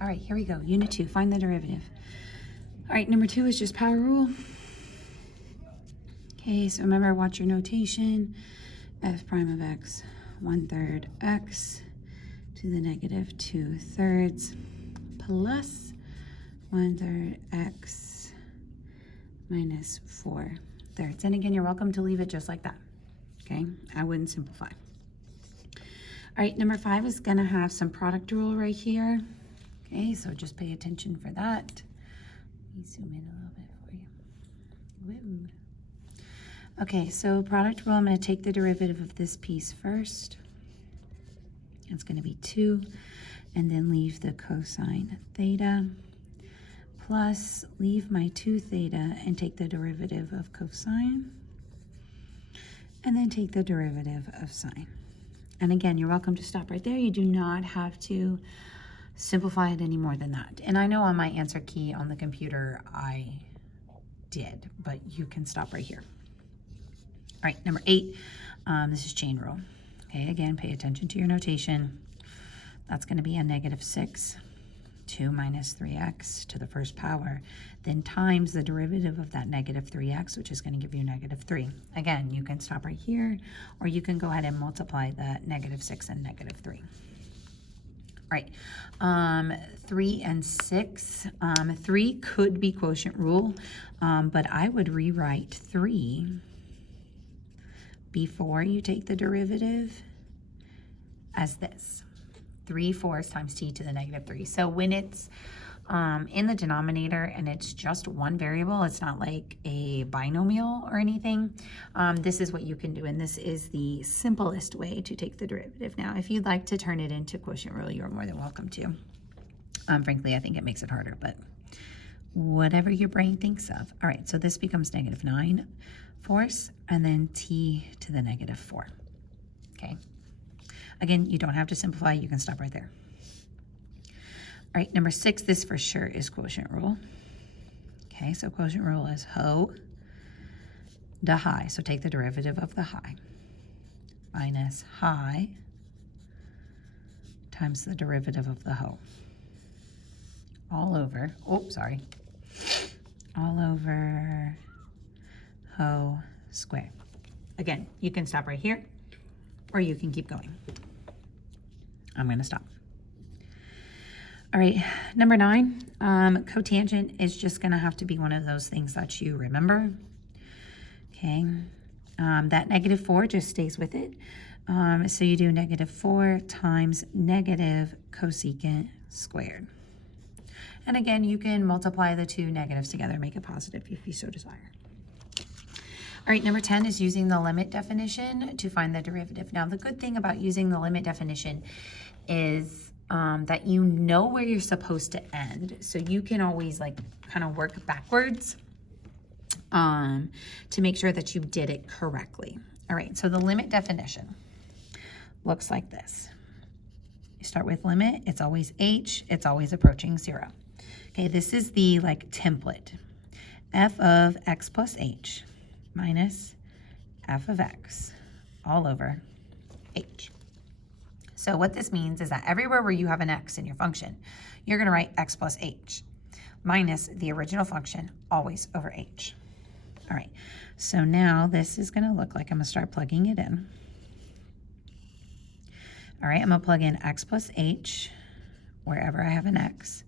All right, here we go. Unit 2, find the derivative. All right, number 2 is just power rule. Okay, so remember, watch your notation. F prime of x, 1/3 x to the negative 2/3 plus 1/3 x minus 4/3. And again, you're welcome to leave it just like that. Okay, I wouldn't simplify. All right, number 5 is gonna have some product rule right here. Okay, so just pay attention for that. Let me zoom in a little bit for you. Woo. Okay, so product rule, I'm going to take the derivative of this piece first. It's going to be 2, and then leave the cosine theta, plus leave my 2 theta and take the derivative of cosine, and then take the derivative of sine. And again, you're welcome to stop right there. You do not have to simplify it any more than that. And I know on my answer key on the computer I did, but you can stop right here. All right, number 8, this is chain rule. Okay, again, pay attention to your notation. That's going to be a -6, 2 minus 3x to the first power, then times the derivative of that -3x, which is going to give you -3. Again, you can stop right here, or you can go ahead and multiply the -6 and -3. All right, 3 and 6. 3 could be quotient rule, but I would rewrite 3 before you take the derivative as this. 3/4 times t to the -3. So when it's in the denominator and it's just one variable, it's not like a binomial or anything, this is what you can do, and this is the simplest way to take the derivative. Now, if you'd like to turn it into quotient rule, you're more than welcome to. Frankly, I think it makes it harder, but whatever your brain thinks of. All right, so this becomes -9/4, and then t to the -4. Okay. Again, you don't have to simplify. You can stop right there. All right, number 6, this for sure is quotient rule. Okay, so quotient rule is ho da high. So take the derivative of the high minus high times the derivative of the ho. All over, all over ho squared. Again, you can stop right here, or you can keep going. I'm going to stop. All right, number 9, cotangent is just going to have to be one of those things that you remember. Okay, that -4 just stays with it. So you do -4 times negative cosecant squared. And again, you can multiply the 2 negatives together and make it positive if you so desire. All right, number 10 is using the limit definition to find the derivative. Now, the good thing about using the limit definition is that you know where you're supposed to end. So you can always kind of work backwards to make sure that you did it correctly. All right, so the limit definition looks like this. You start with limit, it's always h, it's always approaching 0. Okay, this is the template. F of x plus h minus f of x all over h. So what this means is that everywhere where you have an x in your function, you're going to write x plus h minus the original function always over h. All right, so now this is going to look like I'm going to start plugging it in. All right, I'm going to plug in x plus h wherever I have an x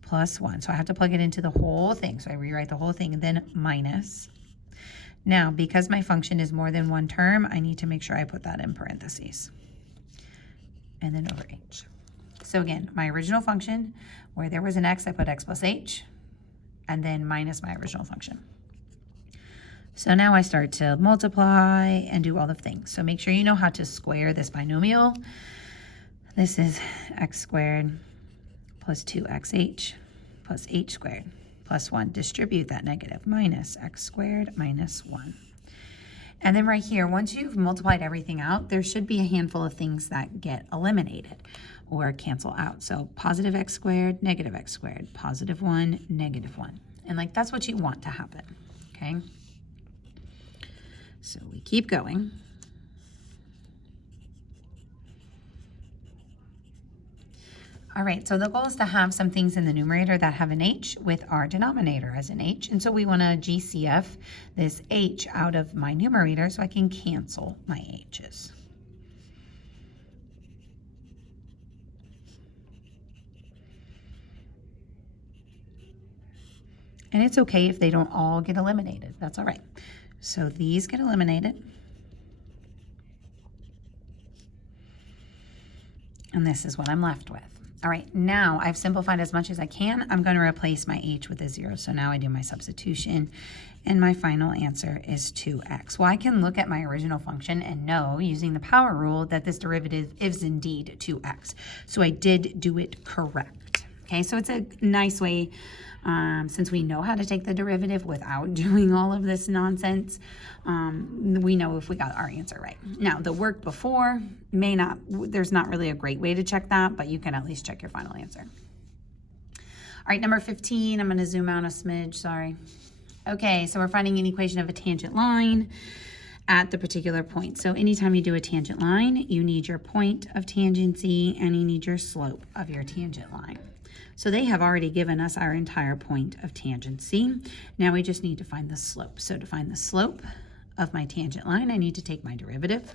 plus 1. So I have to plug it into the whole thing. So I rewrite the whole thing and then minus. Now, because my function is more than one term, I need to make sure I put that in parentheses. And then over h. So again, my original function, where there was an x, I put x plus h, and then minus my original function. So now I start to multiply and do all the things. So make sure you know how to square this binomial. This is x squared plus 2xh plus h squared plus 1. Distribute that negative, minus x squared minus 1. And then right here, once you've multiplied everything out, there should be a handful of things that get eliminated or cancel out. So positive x squared, negative x squared, positive 1, negative 1. And that's what you want to happen, okay? So we keep going. All right, so the goal is to have some things in the numerator that have an h with our denominator as an h. And so we want to GCF this h out of my numerator so I can cancel my h's. And it's okay if they don't all get eliminated. That's all right. So these get eliminated. And this is what I'm left with. All right, now I've simplified as much as I can. I'm going to replace my h with a 0. So now I do my substitution, and my final answer is 2x. Well, I can look at my original function and know, using the power rule, that this derivative is indeed 2x. So I did do it correct. Okay, so it's a nice way, since we know how to take the derivative without doing all of this nonsense, we know if we got our answer right. Now, the work before may not, there's not really a great way to check that, but you can at least check your final answer. All right, number 15, I'm going to zoom out a smidge, sorry. Okay, so we're finding an equation of a tangent line at the particular point. So anytime you do a tangent line, you need your point of tangency and you need your slope of your tangent line. So they have already given us our entire point of tangency. Now we just need to find the slope. So to find the slope of my tangent line, I need to take my derivative.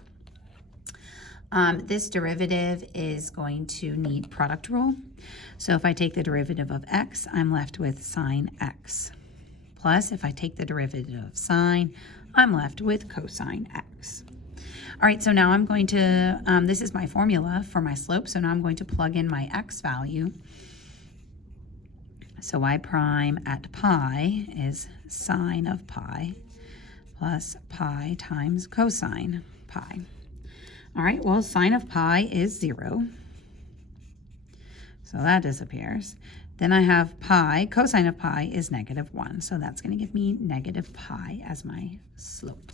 This derivative is going to need product rule. So if I take the derivative of x, I'm left with sine x. Plus, if I take the derivative of sine, I'm left with cosine x. All right, so now I'm going to, this is my formula for my slope, so now I'm going to plug in my x value. So y prime at pi is sine of pi plus pi times cosine pi. All right, well, sine of pi is 0. So that disappears. Then I have pi, cosine of pi is -1. So that's going to give me negative pi as my slope.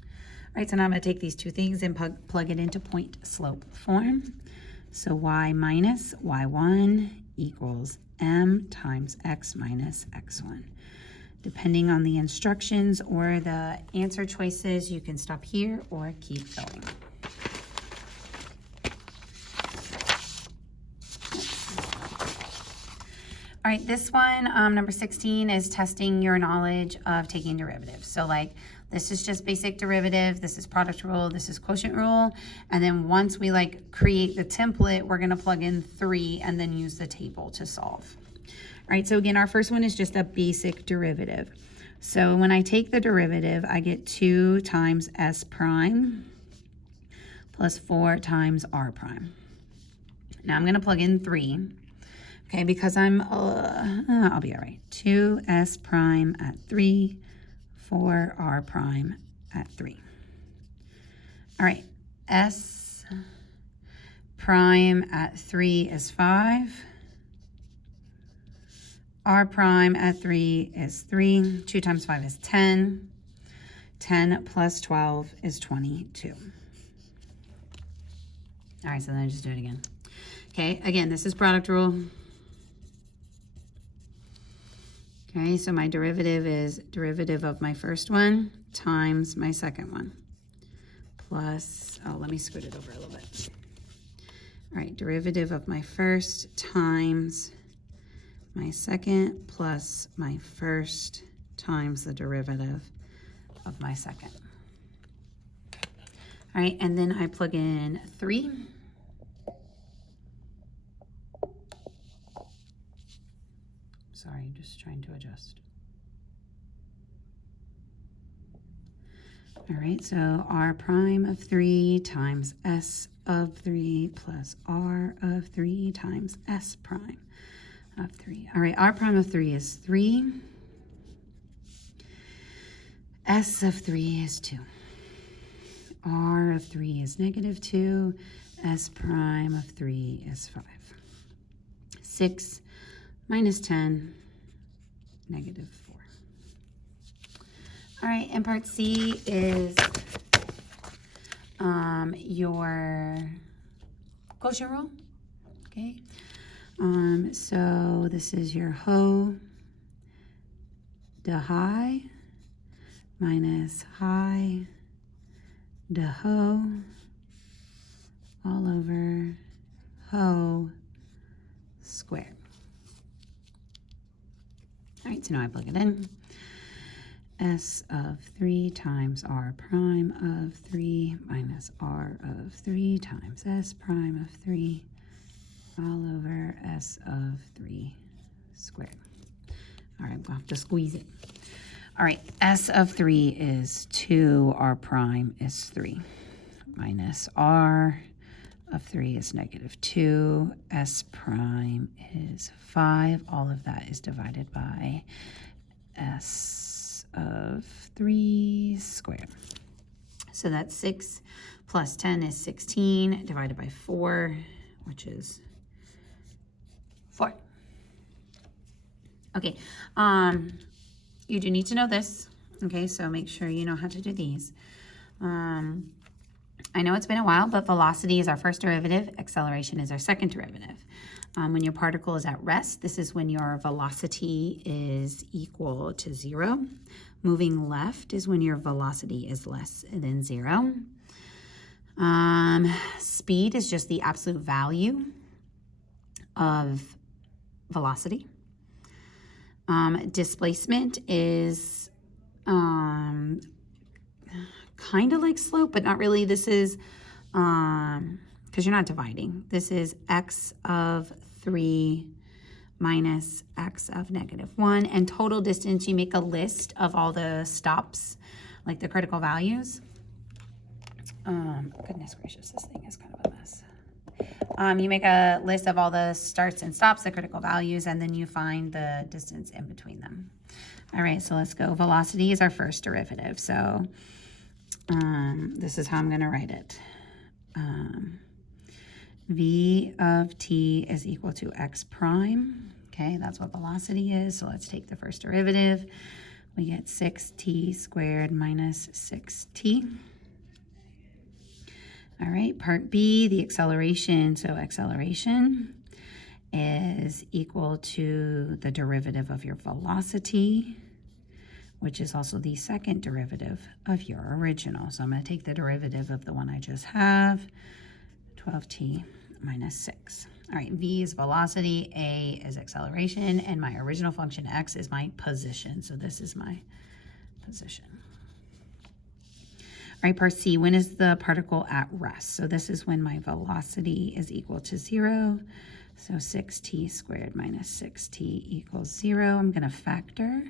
All right, so now I'm going to take these two things and plug it into point slope form. So y minus y1 equals m times x minus x1. Depending on the instructions or the answer choices, you can stop here or keep going. All right, this one, number 16, is testing your knowledge of taking derivatives. So like, this is just basic derivative, this is product rule, this is quotient rule, and then once we like create the template, we're gonna plug in 3 and then use the table to solve. All right, so again, our first one is just a basic derivative. So when I take the derivative, I get 2 times s prime plus 4 times r prime. Now I'm gonna plug in 3. Okay, because I'll be all right. 2s prime at 3, 4r prime at 3. All right, s prime at 3 is 5. R prime at 3 is 3. 2 times 5 is 10. 10 plus 12 is 22. All right, so then I just do it again. Okay, again, this is product rule. Okay, so my derivative is derivative of my first one times my second one. Plus, oh, let me scoot it over a little bit. All right, derivative of my first times my second plus my first times the derivative of my second. All right, and then I plug in 3. Sorry, just trying to adjust. All right, so r prime of 3 times s of 3 plus r of 3 times s prime of 3. All right, r prime of 3 is 3. S of 3 is 2. R of 3 is -2. S prime of 3 is 5. 6 minus 10, -4. All right, and part C is your quotient rule, okay? So this is your ho de high minus high de ho all over whole squared. All right, so now I plug it in. S of 3 times R prime of 3 minus R of 3 times S prime of 3 all over S of 3 squared. All right, we'll have to squeeze it. All right, S of 3 is 2, R prime is 3, minus R of 3 is -2, S prime is 5. All of that is divided by S of 3 squared. So that's 6 plus 10 is 16 divided by 4, which is 4. Okay, you do need to know this. Okay, so make sure you know how to do these. I know it's been a while, but velocity is our first derivative, acceleration is our second derivative. When your particle is at rest, this is when your velocity is equal to 0. Moving left is when your velocity is less than 0. Speed is just the absolute value of velocity. Displacement is kind of like slope, but not really. This is, because you're not dividing. This is x of 3 minus x of -1. And total distance, you make a list of all the stops, like the critical values. Goodness gracious, this thing is kind of a mess. You make a list of all the starts and stops, the critical values, and then you find the distance in between them. All right, so let's go. Velocity is our first derivative. So this is how I'm going to write it. V of t is equal to x prime. Okay, that's what velocity is. So let's take the first derivative. We get 6t squared minus 6t. All right, part B, the acceleration. So acceleration is equal to the derivative of your velocity, which is also the second derivative of your original. So I'm going to take the derivative of the one I just have, 12t minus 6. All right, V is velocity, A is acceleration, and my original function x is my position. So this is my position. All right, part C, when is the particle at rest? So this is when my velocity is equal to 0. So 6t squared minus 6t equals 0. I'm going to factor.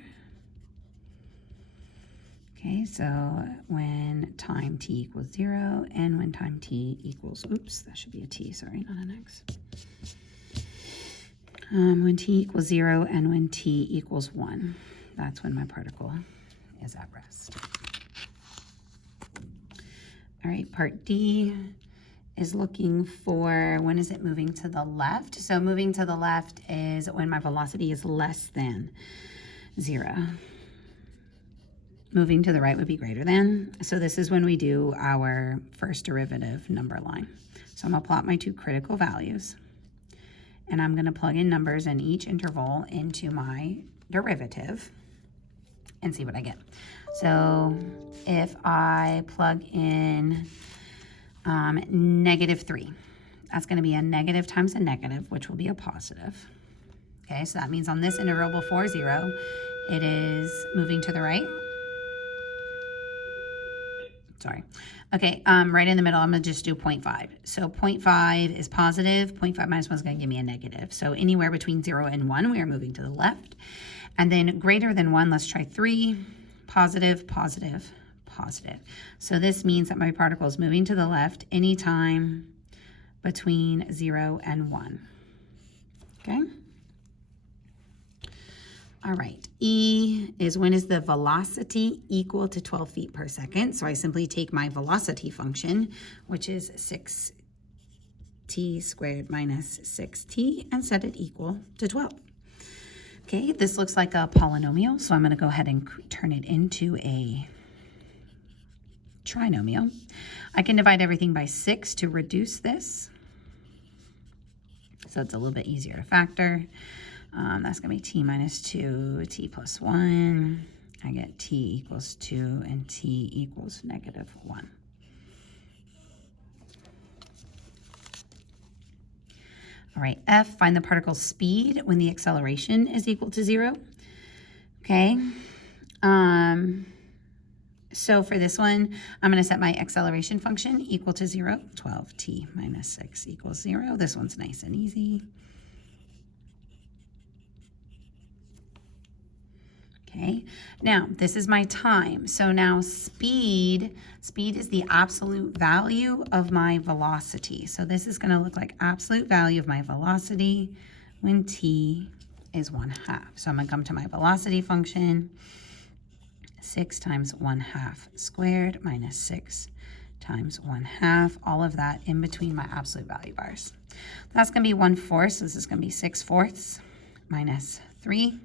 Okay, so when time t equals 0 and when time t equals, oops, that should be a t, sorry, not an x. When t equals 0 and when t equals 1, that's when my particle is at rest. All right, part D is looking for when is it moving to the left. So moving to the left is when my velocity is less than 0. Moving to the right would be greater than. So this is when we do our first derivative number line. So I'm gonna plot my two critical values and I'm gonna plug in numbers in each interval into my derivative and see what I get. So if I plug in -3, that's gonna be a negative times a negative, which will be a positive. Okay, so that means on this interval before 0, it is moving to the right. Sorry. Okay, right in the middle, I'm gonna just do 0.5. So 0.5 is positive, 0.5 minus 1 is gonna give me a negative. So anywhere between 0 and 1, we are moving to the left. And then greater than 1, let's try 3, positive, positive, positive. So this means that my particle is moving to the left anytime between 0 and 1. Okay? All right, E is when is the velocity equal to 12 feet per second. So I simply take my velocity function, which is 6t squared minus 6t, and set it equal to 12. Okay, this looks like a polynomial, so I'm going to go ahead and turn it into a trinomial. I can divide everything by 6 to reduce this, so it's a little bit easier to factor. That's going to be t minus 2, t plus 1. I get t equals 2 and t equals -1. All right, F, find the particle speed when the acceleration is equal to 0. Okay. So for this one, I'm going to set my acceleration function equal to 0. 12t minus 6 equals 0. This one's nice and easy. Okay, now this is my time. So now speed is the absolute value of my velocity. So this is going to look like absolute value of my velocity when t is 1/2. So I'm going to come to my velocity function. 6 times 1/2 squared minus 6 times 1/2. All of that in between my absolute value bars. That's going to be 1/4. So this is going to be 6/4 minus 3.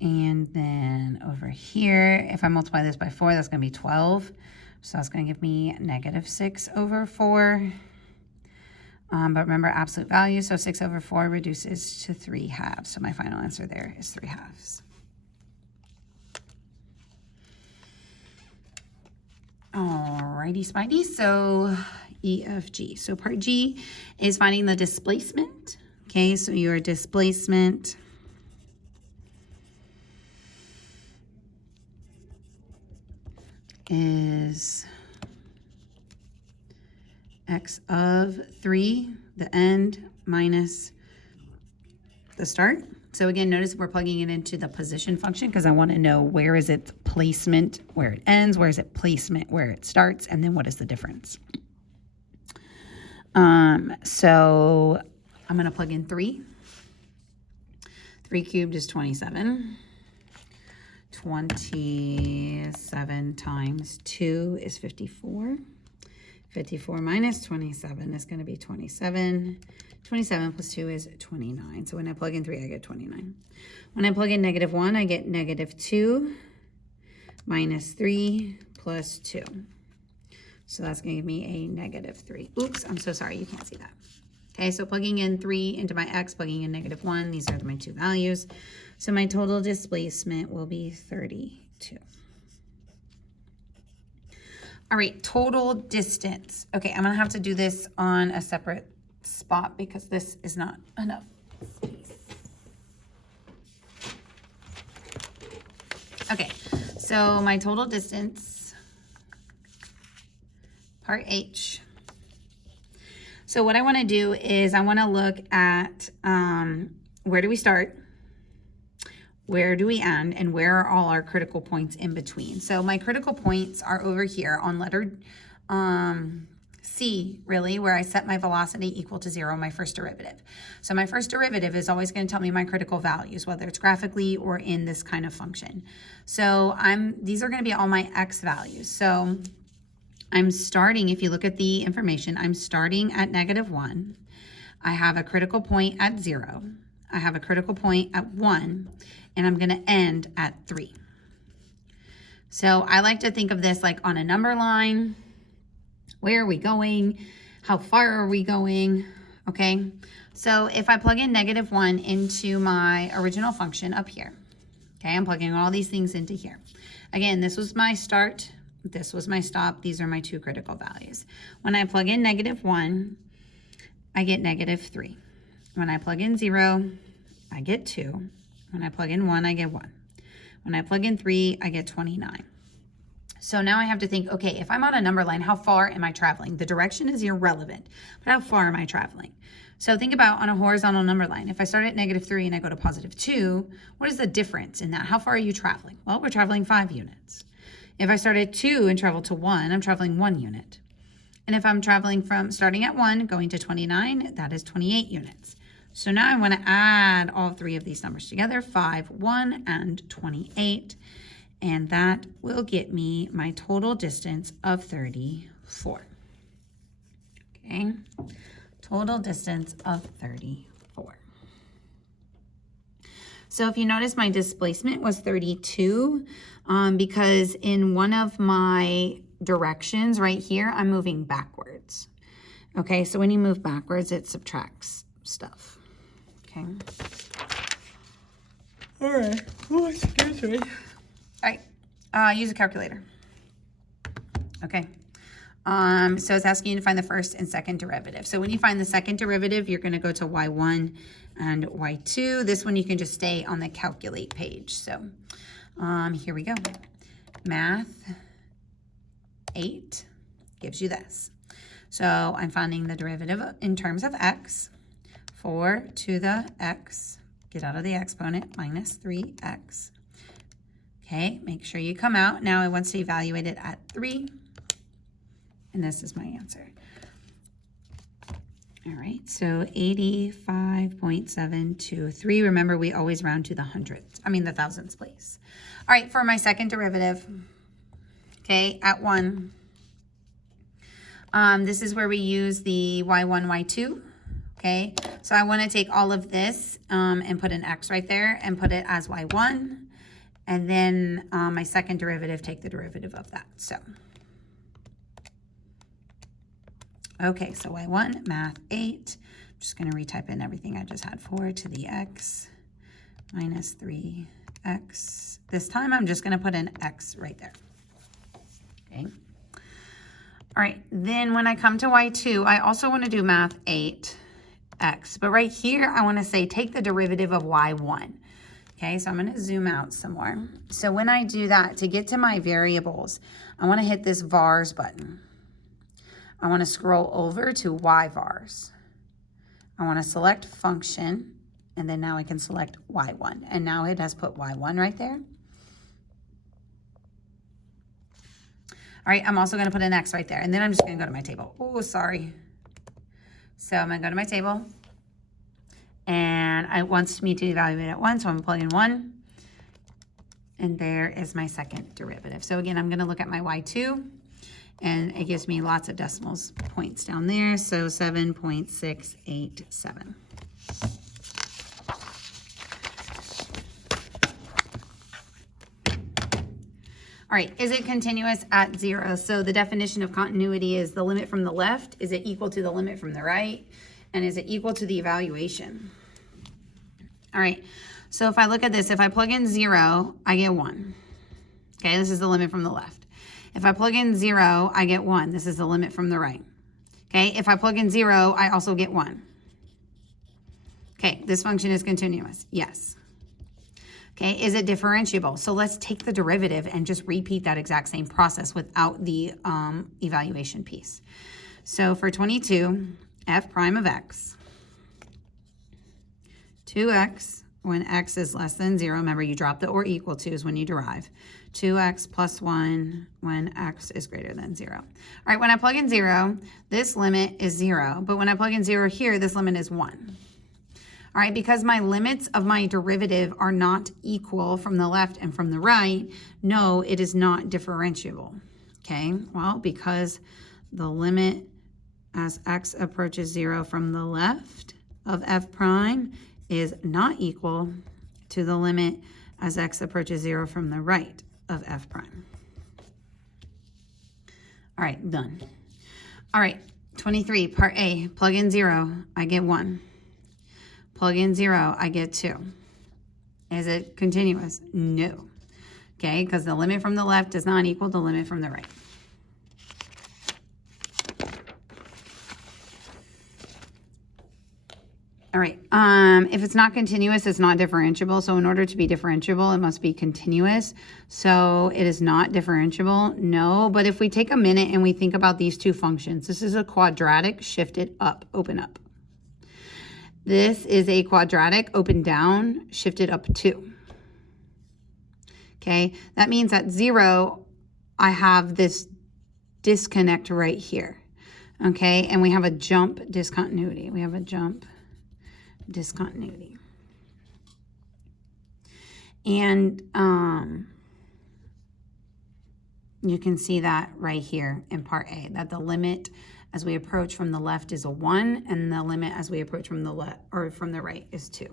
And then over here, if I multiply this by 4, that's going to be 12. So that's going to give me -6/4. But remember absolute value, so 6/4 reduces to 3/2. So my final answer there is 3/2. Alrighty, Spidey. So E, F, G. So part G is finding the displacement. Okay, so your displacement is x of 3, the end, minus the start. So again, notice we're plugging it into the position function because I want to know where is its placement, where it ends, where is it placement, where it starts, and then what is the difference. So I'm going to plug in 3. 3 cubed is 27. 27 times 2 is 54. 54 minus 27 is going to be 27. 27 plus 2 is 29. So when I plug in 3, I get 29. When I plug in -1, I get -2 minus 3 plus 2. So that's going to give me a -3. Oops, I'm so sorry. You can't see that. Okay, so plugging in 3 into my x, plugging in -1, these are my two values. So my total displacement will be 32. All right, total distance. Okay, I'm gonna have to do this on a separate spot because this is not enough space. Okay, so my total distance, part H. So what I wanna do is I wanna look at where do we start? Where do we end, and where are all our critical points in between? So my critical points are over here on letter C, really, where I set my velocity equal to 0, my first derivative. So my first derivative is always going to tell me my critical values, whether it's graphically or in this kind of function. So these are going to be all my x values. So I'm starting, if you look at the information, I'm starting at -1. I have a critical point at 0. I have a critical point at 1, and I'm going to end at 3. So I like to think of this like on a number line. Where are we going? How far are we going? Okay, so if I plug in -1 into my original function up here, okay, I'm plugging all these things into here. Again, this was my start. This was my stop. These are my two critical values. When I plug in -1, I get -3. When I plug in 0, I get 2. When I plug in 1, I get 1. When I plug in 3, I get 29. So now I have to think, okay, if I'm on a number line, how far am I traveling? The direction is irrelevant, but how far am I traveling? So think about on a horizontal number line. If I start at -3 and I go to +2, what is the difference in that? How far are you traveling? Well, we're traveling 5 units. If I start at 2 and travel to 1, I'm traveling 1 unit. And if I'm traveling from starting at 1, going to 29, that is 28 units. So now I want to add all 3 of these numbers together, 5, 1, and 28. And that will get me my total distance of 34. Okay, total distance of 34. So if you notice, my displacement was 32 because in one of my directions right here, I'm moving backwards. Okay, so when you move backwards, it subtracts stuff. Okay. All right. Oh, excuse me. All right. Use a calculator. Okay. So it's asking you to find the first and second derivative. So when you find the second derivative, you're going to go to y1 and y2. This one you can just stay on the calculate page. So here we go. Math 8 gives you this. So I'm finding the derivative in terms of x. 4 to the x, get out of the exponent, minus 3x. Okay, make sure you come out. Now it wants to evaluate it at 3. And this is my answer. All right, so 85.723. Remember, we always round to the the thousandths place. All right, for my second derivative, okay, at 1, this is where we use the y1, y2, okay? So I want to take all of this and put an x right there and put it as y1. And then my second derivative, take the derivative of that, so. Okay, so y1, math 8. I'm just going to retype in everything I just had. 4 to the x minus 3x. This time I'm just going to put an x right there. Okay. All right, then when I come to y2, I also want to do math 8x. But right here, I want to say take the derivative of y1. Okay, so I'm going to zoom out some more. So when I do that, to get to my variables, I want to hit this vars button. I want to scroll over to y-vars. I want to select function, and then now I can select y1. And now it has put y1 right there. All right, I'm also going to put an x right there. And then I'm just going to go to my table. Oh, sorry. So I'm going to go to my table. And it wants me to evaluate at 1, so I'm plugging 1. And there is my second derivative. So again, I'm going to look at my y2. And it gives me lots of decimals points down there, so 7.687. All right, is it continuous at 0? So the definition of continuity is the limit from the left. Is it equal to the limit from the right? And is it equal to the evaluation? All right, so if I look at this, if I plug in 0, I get 1. Okay, this is the limit from the left. If I plug in 0, I get 1. This is the limit from the right. Okay, if I plug in 0, I also get 1. Okay, this function is continuous. Yes. Okay, is it differentiable? So let's take the derivative and just repeat that exact same process without the evaluation piece. So for 22, f prime of x, 2x when x is less than 0. Remember, you drop the or equal to is when you derive. 2x plus 1 when x is greater than 0. All right, when I plug in 0, this limit is 0. But when I plug in 0 here, this limit is 1. All right, because my limits of my derivative are not equal from the left and from the right, no, it is not differentiable. Okay, well, because the limit as x approaches 0 from the left of f prime is not equal to the limit as x approaches 0 from the right of f prime. All right, done. All right, 23, part A, plug in 0, I get 1. Plug in 0, I get 2. Is it continuous? No. Okay, because the limit from the left does not equal the limit from the right. All right, if it's not continuous, it's not differentiable. So in order to be differentiable, it must be continuous. So it is not differentiable, no. But if we take a minute and we think about these two functions, this is a quadratic shifted up, open up. This is a quadratic open down, shifted up 2. Okay, that means at 0, I have this disconnect right here. Okay, and we have a jump discontinuity. We have a jump discontinuity. And you can see that right here in part A, that the limit as we approach from the left is a 1, and the limit as we approach from the left or from the right is 2.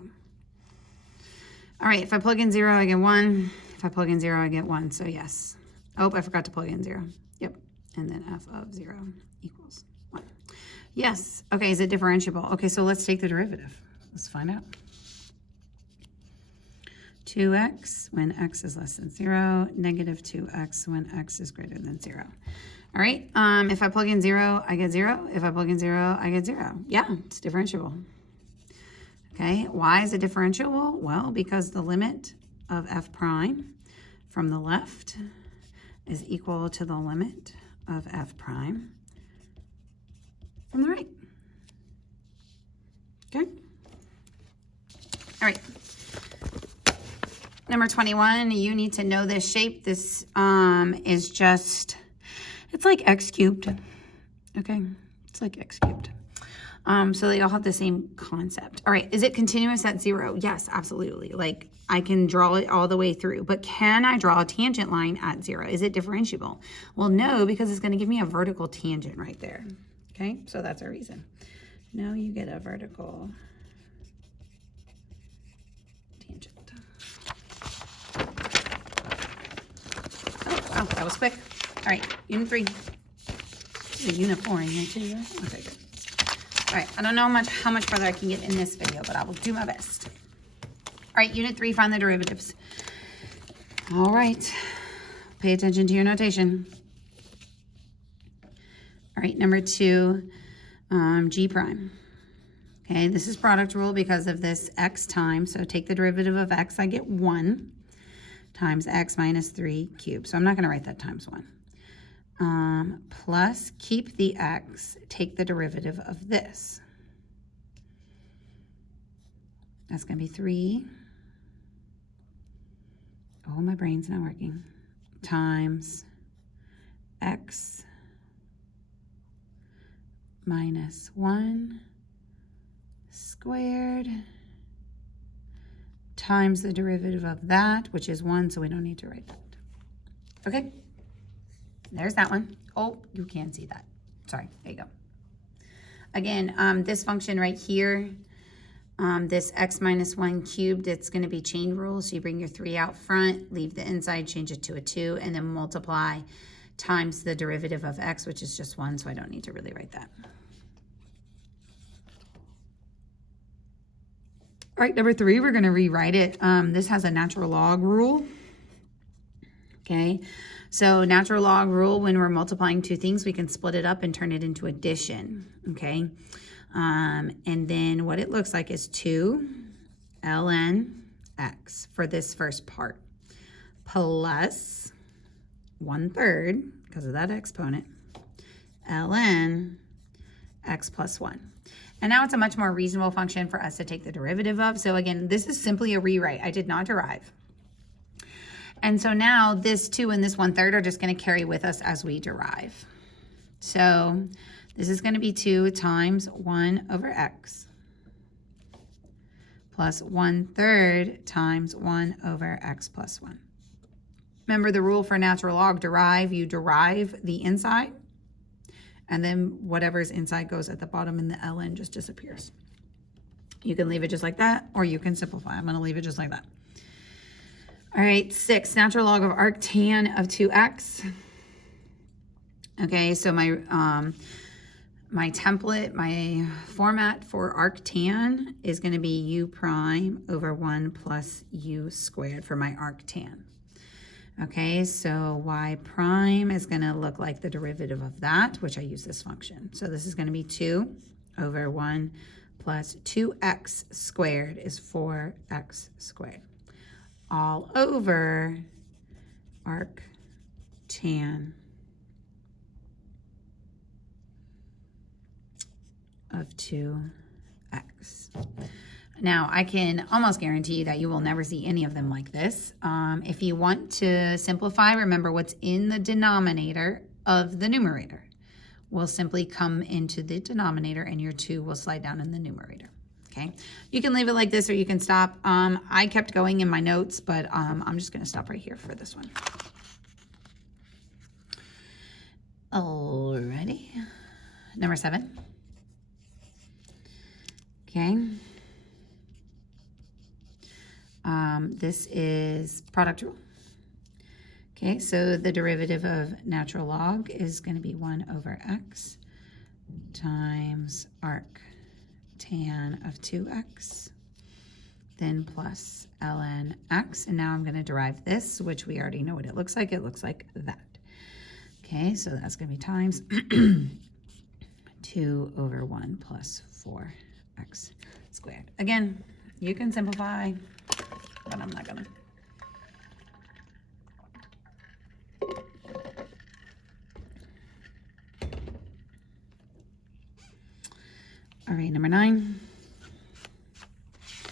All right, if I plug in 0, I get 1. If I plug in 0, I get 1. So yes. Oh, I forgot to plug in 0. Yep. And then f of 0 equals 1. Yes. Okay, is it differentiable? Okay, so let's take the derivative. Let's find out. 2x when x is less than 0, negative 2x when x is greater than 0. All right, if I plug in 0, I get 0. If I plug in 0, I get 0. Yeah, it's differentiable. Okay, why is it differentiable? Well, because the limit of f prime from the left is equal to the limit of f prime from the right. Okay. All right. Number 21, you need to know this shape. This is just, it's like x cubed. Okay, it's like x cubed. So they all have the same concept. All right, is it continuous at 0? Yes, absolutely. Like I can draw it all the way through, but can I draw a tangent line at 0? Is it differentiable? Well, no, because it's going to give me a vertical tangent right there. Okay, so that's our reason. No, you get a vertical tangent. Oh, wow, that was quick. All right, unit 3. There's a unit 4 in here too, right? Okay, good. All right, I don't know how much further I can get in this video, but I will do my best. All right, unit 3, find the derivatives. All right, pay attention to your notation. All right, number 2, g prime. Okay, this is product rule because of this x times. So take the derivative of x, I get 1 times x minus 3 cubed. So I'm not going to write that times 1. Plus, keep the x, take the derivative of this. That's going to be 3. Oh, my brain's not working. Times x minus 1 squared times the derivative of that, which is 1, so we don't need to write that. Okay, there's that one. Oh, you can see that. Sorry, there you go. Again, this function right here, this x minus 1 cubed, it's going to be chain rule. So you bring your 3 out front, leave the inside, change it to a 2, and then multiply times the derivative of x, which is just 1, so I don't need to really write that. All right, number 3, we're going to rewrite it. This has a natural log rule. Okay, so natural log rule, when we're multiplying two things, we can split it up and turn it into addition. Okay, and then what it looks like is 2 ln x for this first part, plus 1/3, because of that exponent, ln x plus 1. And now it's a much more reasonable function for us to take the derivative of. So again, this is simply a rewrite. I did not derive. And so now this 2 and this 1/3 are just going to carry with us as we derive. So this is going to be 2 times 1 over x plus 1/3 times 1 over x plus 1. Remember the rule for natural log, derive, you derive the inside, and then whatever's inside goes at the bottom and the ln just disappears. You can leave it just like that, or you can simplify. I'm going to leave it just like that. All right, 6, natural log of arctan of 2x. Okay, so my template, my format for arctan is going to be u prime over 1 plus u squared for my arctan. Okay, so y prime is going to look like the derivative of that, which I use this function. So this is going to be 2 over 1 plus 2x squared is 4x squared. All over arctan of 2x. Now, I can almost guarantee you that you will never see any of them like this. If you want to simplify, remember what's in the denominator of the numerator will simply come into the denominator, and your 2 will slide down in the numerator. Okay, you can leave it like this or you can stop. I kept going in my notes, but I'm just going to stop right here for this one. Alrighty, number 7. Okay. This is product rule. Okay, so the derivative of natural log is going to be 1 over x times arctan of 2x, then plus ln x. And now I'm going to derive this, which we already know what it looks like. It looks like that. Okay, so that's going to be times 2 over 1 plus 4x squared. Again, you can simplify, but I'm not going to. All right, number 9.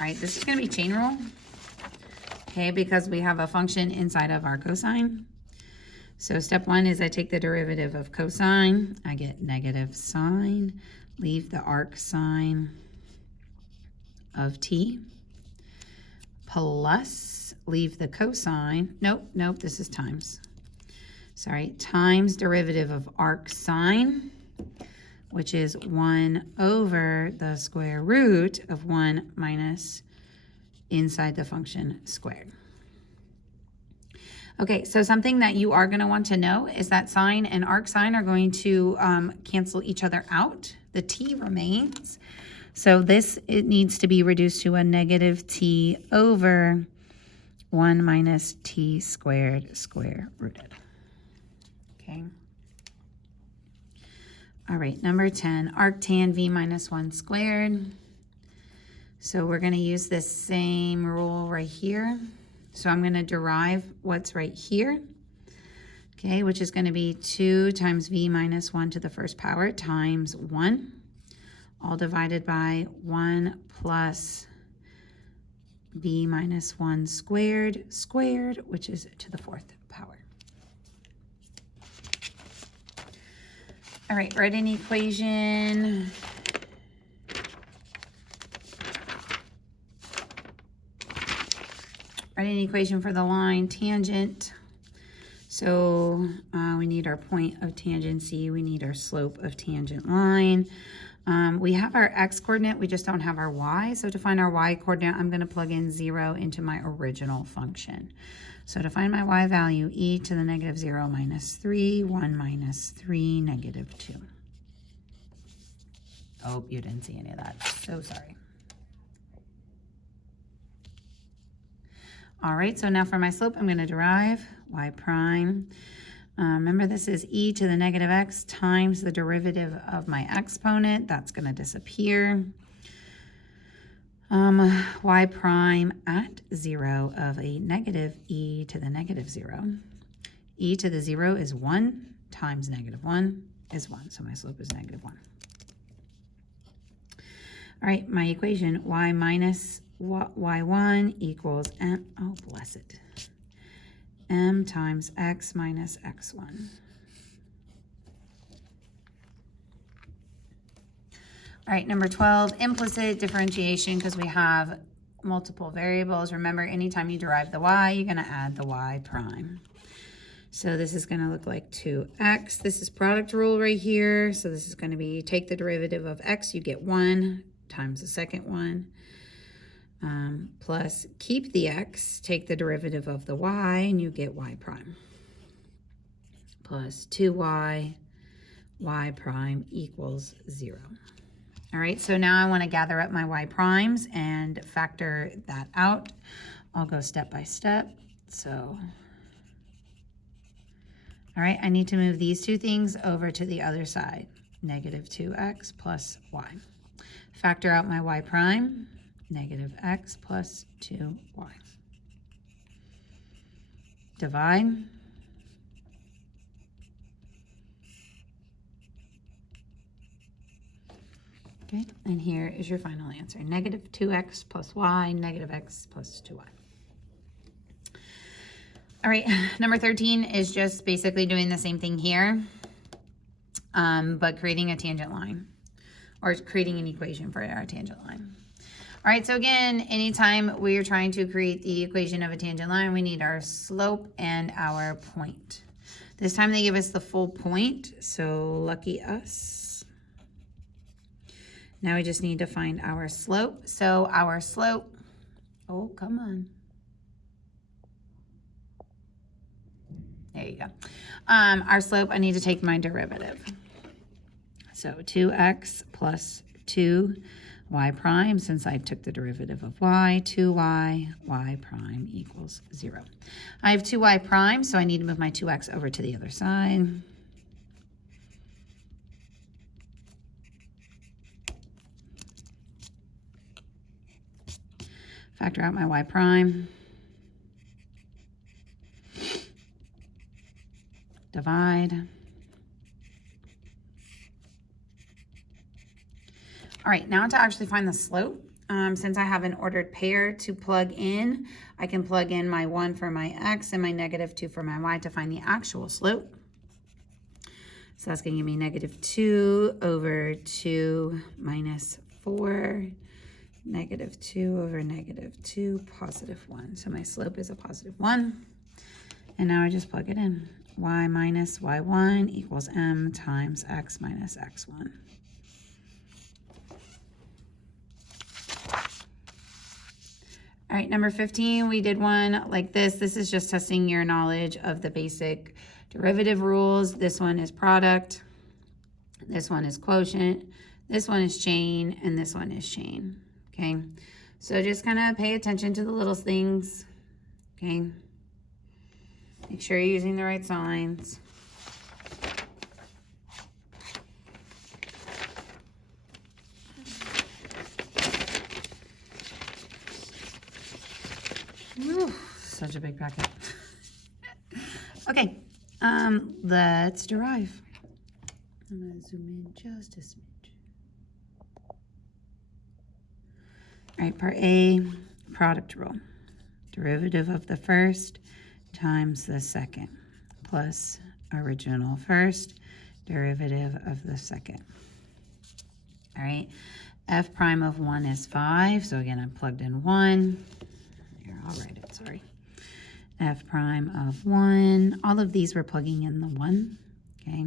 All right, this is going to be chain rule, okay, because we have a function inside of our cosine. So step 1 is I take the derivative of cosine. I get negative sine, leave the arc sine of t, plus leave the cosine. Nope, this is times. Sorry, times derivative of arc sine, which is 1 over the square root of 1 minus inside the function squared. Okay, so something that you are going to want to know is that sine and arc sine are going to cancel each other out. The t remains. So it needs to be reduced to a negative t over 1 minus t squared square rooted. Okay. All right, number 10, arctan v minus 1 squared. So we're going to use this same rule right here. So I'm going to derive what's right here, okay, which is going to be 2 times v minus 1 to the first power times 1, all divided by 1 plus v minus 1 squared, which is to the 4th power. All right, write an equation. Write an equation for the line tangent. So we need our point of tangency. We need our slope of tangent line. We have our x coordinate. We just don't have our y. So to find our y coordinate, I'm going to plug in 0 into my original function. So to find my y value, e to the negative 0 minus 3, 1 minus 3, negative 2. Oh, you didn't see any of that. So sorry. All right, so now for my slope, I'm going to derive y prime. Remember, this is e to the negative x times the derivative of my exponent. That's going to disappear. Y prime at 0 of a negative e to the negative 0. E to the 0 is 1 times negative 1 is 1. So my slope is negative 1. All right, my equation, y minus y1 equals m, oh bless it, m times x minus x1. All right, number 12, implicit differentiation, because we have multiple variables. Remember, anytime you derive the y, you're going to add the y prime. So this is going to look like 2x. This is product rule right here. So this is going to be, take the derivative of x, you get 1 times the second one. Plus keep the x, take the derivative of the y, and you get y prime. Plus 2y, y prime equals 0. All right, so now I want to gather up my y primes and factor that out. I'll go step by step. So, all right, I need to move these two things over to the other side. Negative 2x plus y. Factor out my y prime. Negative x plus 2y. Divide. Okay, and here is your final answer. Negative 2x plus y, negative x plus 2y. All right, number 13 is just basically doing the same thing here, but creating a tangent line, or creating an equation for our tangent line. All right, so again, anytime we are trying to create the equation of a tangent line, we need our slope and our point. This time they give us the full point, so lucky us. Now we just need to find our slope. So our slope, oh, come on. There you go. Our slope, I need to take my derivative. So 2x plus 2y prime, since I took the derivative of y, 2y, y prime equals 0. I have 2y prime, so I need to move my 2x over to the other side. Factor out my y prime. Divide. All right, now to actually find the slope. Since I have an ordered pair to plug in, I can plug in my 1 for my x and my -2 for my y to find the actual slope. So that's going to give me -2 over 2 minus 4, -2 over -2, +1. So my slope is a +1. And now I just plug it in. Y minus y1 equals m times x minus x1. All right, number 15, we did one like this. This is just testing your knowledge of the basic derivative rules. This one is product. This one is quotient. This one is chain, and this one is chain, okay? So just kind of pay attention to the little things, okay? Make sure you're using the right signs. Whew, such a big packet. Okay, let's derive. I'm gonna zoom in just a smidge. All right, part A, product rule. Derivative of the first times the second plus original first derivative of the second. All right, f prime of 1 is 5. So again, I plugged in 1. Here, I'll write it, sorry. F prime of 1. All of these we're plugging in the 1, okay?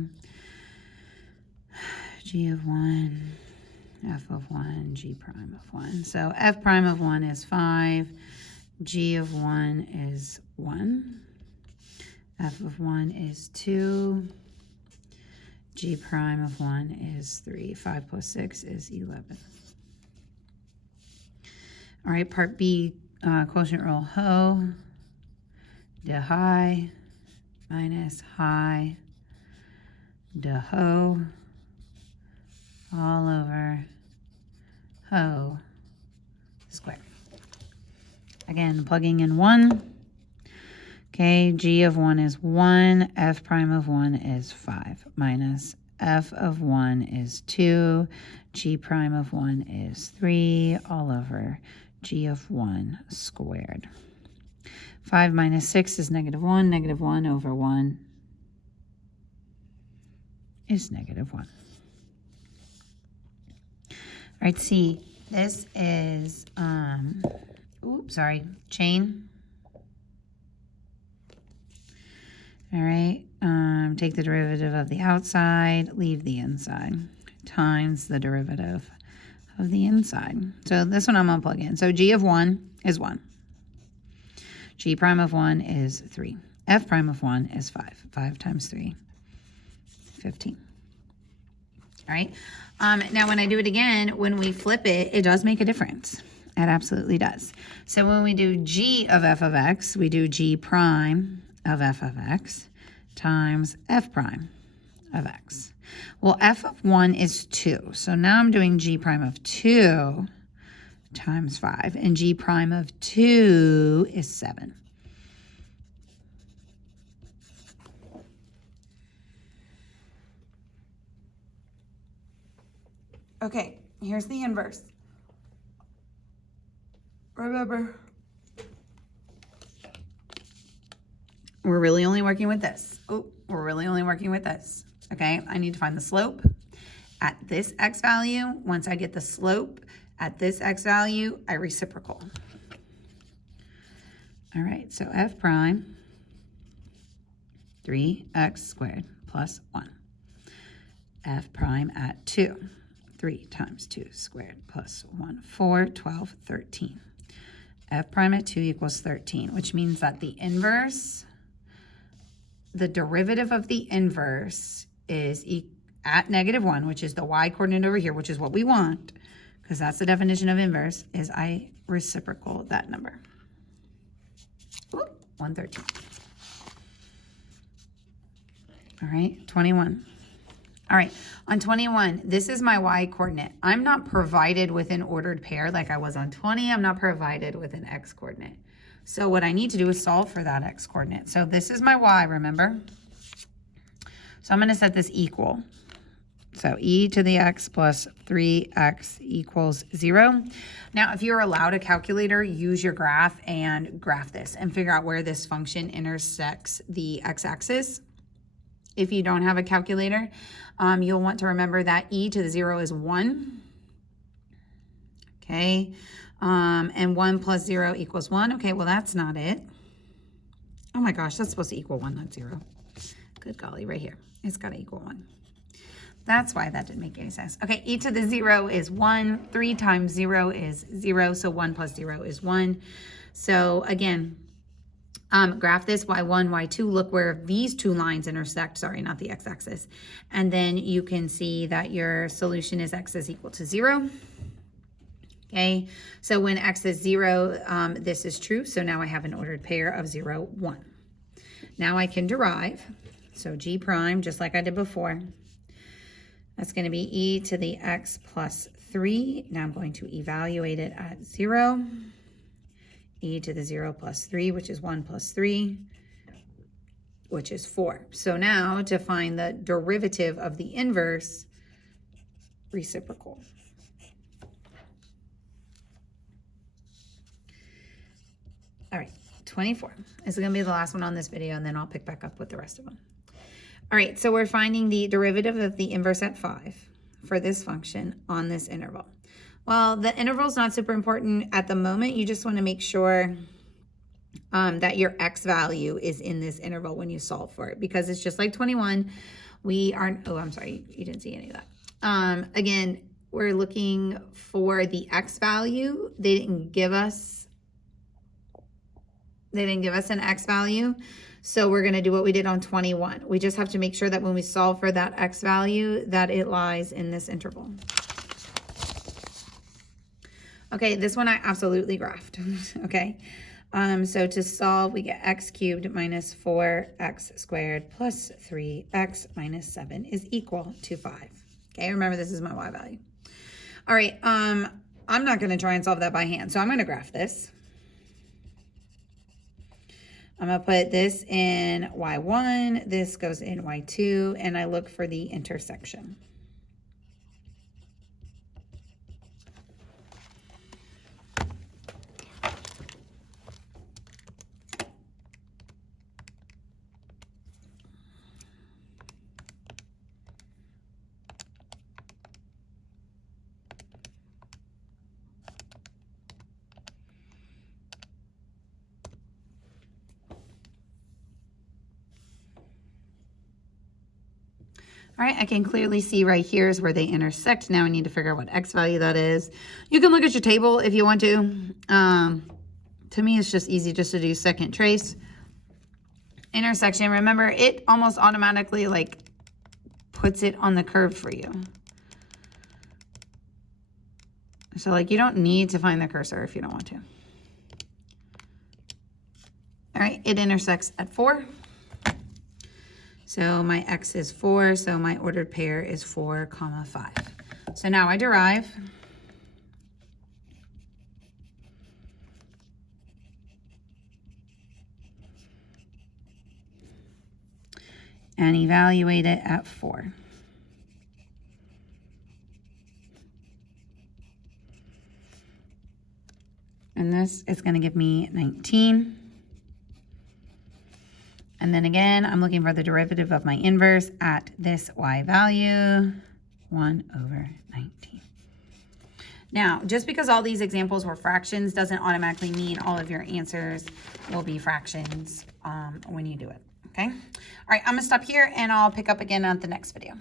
G of 1, f of 1, g prime of 1. So f prime of 1 is 5. G of 1 is 1. F of 1 is 2. G prime of 1 is 3. 5 plus 6 is 11. All right, part B, quotient rule, ho, de high minus high, de ho, all over ho squared. Again, plugging in 1. Okay, g of 1 is 1, f prime of 1 is 5, minus f of 1 is 2, g prime of 1 is 3, all over g of 1 squared. 5 minus 6 is -1, -1 over 1 is -1. All right, C, this is, chain. All right, take the derivative of the outside, leave the inside, times the derivative of the inside. So this one I'm gonna plug in. So g of 1 is 1. G prime of 1 is 3. F prime of 1 is 5. 5 times 3, 15. All right, now when I do it again, when we flip it, it does make a difference. It absolutely does. So when we do g of f of x, we do g prime of f of x times f prime of x. Well, f of 1 is 2. So now I'm doing g prime of 2 times 5. And g prime of 2 is 7. Okay, here's the inverse. Remember, we're really only working with this. Oh, we're really only working with this. Okay, I need to find the slope at this x value. Once I get the slope at this x value, I reciprocal. All right, so f prime, 3x squared plus 1. F prime at 2, 3 times 2 squared plus 1, 4, 12, 13. F prime at 2 equals 13, which means that the inverse, the derivative of the inverse is at -1, which is the y coordinate over here, which is what we want, because that's the definition of inverse, is I reciprocal that number. Whoop, 113. All right, 21. All right, on 21, this is my y coordinate. I'm not provided with an ordered pair like I was on 20. I'm not provided with an x coordinate. So what I need to do is solve for that x coordinate. So this is my y, remember? So I'm going to set this equal. So e to the x plus 3x equals 0. Now, if you're allowed a calculator, use your graph and graph this and figure out where this function intersects the x-axis. If you don't have a calculator, you'll want to remember that e to the 0 is 1. Okay, and 1 plus 0 equals 1. Okay, well, that's not it. Oh my gosh, that's supposed to equal 1, not 0. Good golly, right here. It's got to equal 1. That's why that didn't make any sense. Okay, e to the 0 is 1. 3 times 0 is 0, so 1 plus 0 is 1. So again, graph this, y1, y2. Look where these two lines intersect. Sorry, not the x-axis. And then you can see that your solution is x is equal to 0. Okay, so when x is 0, this is true. So now I have an ordered pair of 0, 1. Now I can derive. So g prime, just like I did before. That's going to be e to the x plus 3. Now I'm going to evaluate it at 0. E to the 0 plus 3, which is 1 plus 3, which is 4. So now to find the derivative of the inverse reciprocal. All right, 24. This is going to be the last one on this video, and then I'll pick back up with the rest of them. All right, so we're finding the derivative of the inverse at 5 for this function on this interval. Well, the interval is not super important at the moment. You just want to make sure that your x value is in this interval when you solve for it, because it's just like 21. We aren't, oh, I'm sorry, you didn't see any of that. Again, we're looking for the x value. They didn't give us an x value. So we're going to do what we did on 21. We just have to make sure that when we solve for that x value, that it lies in this interval. Okay, this one I absolutely graphed, okay? So to solve, we get x cubed minus 4x squared plus 3x minus 7 is equal to 5. Okay, remember this is my y value. All right, I'm not going to try and solve that by hand, so I'm going to graph this. I'm going to put this in y1, this goes in y2, and I look for the intersection. All right, I can clearly see right here is where they intersect. Now I need to figure out what x value that is. You can look at your table if you want to. To me, it's just easy just to do second trace. Intersection, remember, it almost automatically like puts it on the curve for you. So like you don't need to find the cursor if you don't want to. All right, it intersects at 4. So my x is 4, so my ordered pair is 4, 5. So now I derive. And evaluate it at 4. And this is going to give me 19. And then again, I'm looking for the derivative of my inverse at this y value, 1/19. Now, just because all these examples were fractions doesn't automatically mean all of your answers will be fractions when you do it, okay? All right, I'm gonna stop here and I'll pick up again on the next video.